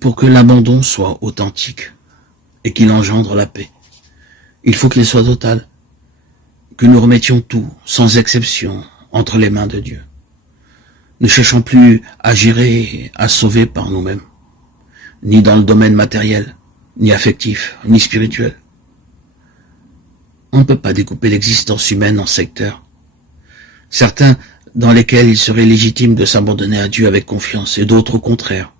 Pour que l'abandon soit authentique et qu'il engendre la paix, il faut qu'il soit total, que nous remettions tout, sans exception, entre les mains de Dieu. Ne cherchons plus à gérer, à sauver par nous-mêmes, ni dans le domaine matériel, ni affectif, ni spirituel. On ne peut pas découper l'existence humaine en secteurs. Certains dans lesquels il serait légitime de s'abandonner à Dieu avec confiance, et d'autres au contraire,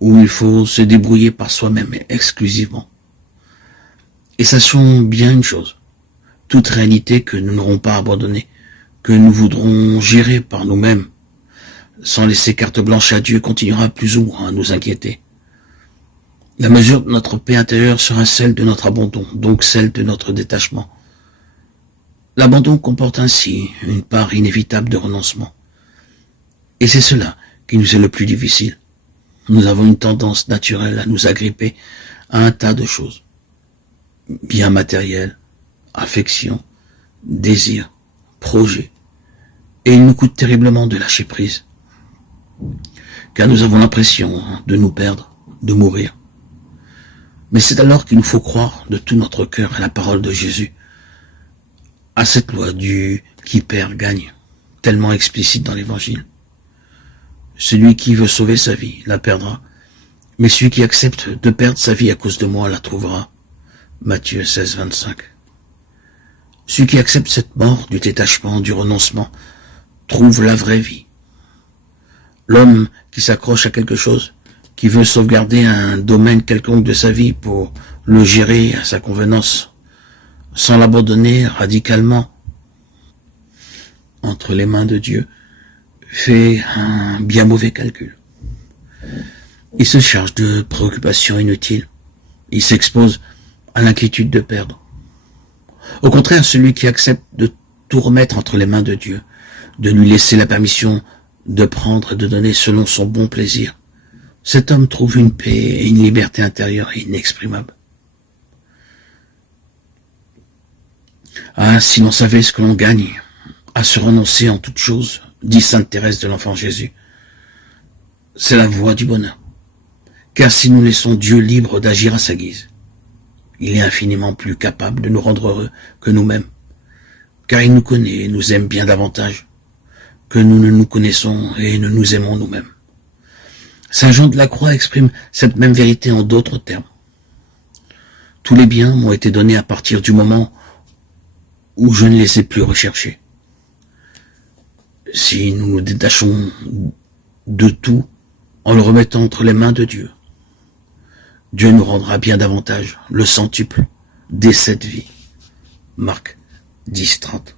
où il faut se débrouiller par soi-même exclusivement. Et sachons bien une chose, toute réalité que nous n'aurons pas abandonnée, que nous voudrons gérer par nous-mêmes, sans laisser carte blanche à Dieu, continuera plus ou moins à nous inquiéter. La mesure de notre paix intérieure sera celle de notre abandon, donc celle de notre détachement. L'abandon comporte ainsi une part inévitable de renoncement. Et c'est cela qui nous est le plus difficile. Nous avons une tendance naturelle à nous agripper à un tas de choses. Biens matériels, affection, désirs, projets. Et il nous coûte terriblement de lâcher prise. Car nous avons l'impression de nous perdre, de mourir. Mais c'est alors qu'il nous faut croire de tout notre cœur à la parole de Jésus, à cette loi du qui perd gagne, tellement explicite dans l'Évangile. Celui qui veut sauver sa vie la perdra, mais celui qui accepte de perdre sa vie à cause de moi la trouvera. Matthieu 16, 25. Celui qui accepte cette mort du détachement, du renoncement, trouve la vraie vie. L'homme qui s'accroche à quelque chose, qui veut sauvegarder un domaine quelconque de sa vie pour le gérer à sa convenance, sans l'abandonner radicalement entre les mains de Dieu, fait un bien mauvais calcul. Il se charge de préoccupations inutiles. Il s'expose à l'inquiétude de perdre. Au contraire, celui qui accepte de tout remettre entre les mains de Dieu, de lui laisser la permission de prendre et de donner selon son bon plaisir, cet homme trouve une paix et une liberté intérieure inexprimables. Ah, si l'on savait ce que l'on gagne à se renoncer en toute chose, dit sainte Thérèse de l'Enfant Jésus, c'est la voie du bonheur. Car si nous laissons Dieu libre d'agir à sa guise, il est infiniment plus capable de nous rendre heureux que nous-mêmes, car il nous connaît et nous aime bien davantage que nous ne nous connaissons et ne nous aimons nous-mêmes. Saint Jean de la Croix exprime cette même vérité en d'autres termes. Tous les biens m'ont été donnés à partir du moment où je ne les ai plus recherchés. Si nous nous détachons de tout en le remettant entre les mains de Dieu, Dieu nous rendra bien davantage, le centuple, dès cette vie. Marc 10, 30.